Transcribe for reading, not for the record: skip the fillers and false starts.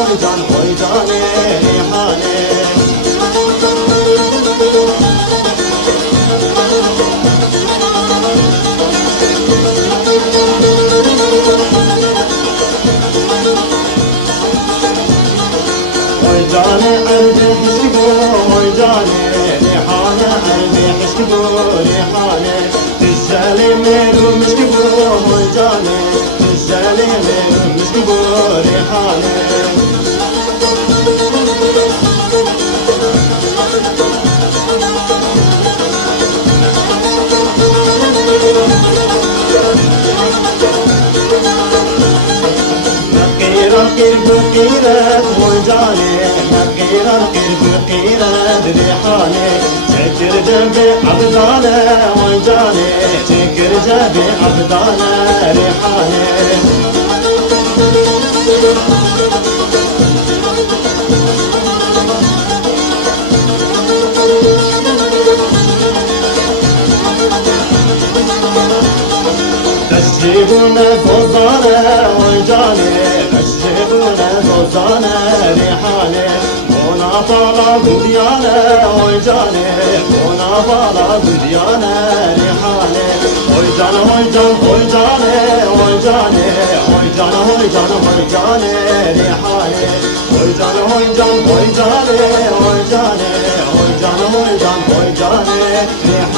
oy can oy cane rihane. Oy cane kalbi hışkı oy cane rihane kalbi hışkı rihane. Tüzzeli merummuş gibi oy cane tüzzeli merummuş gibi rihane. بقيرة وجاني نقيرة بقيرة ريحاني شكر جنبي عبدانة وجاني شكر جنبي عبدانة ريحاني. تشجبون فوزانة وجاني تشجبون فوزانة ريحاني. مونا بالا بديانة وجاني مونا بالا بديانة ريحاني. وجان وجان وجاني وجاني وجان وجان وجاني ريحاني. وجان وجان وجاني وجاني وجان وجان وجاني ريحاني.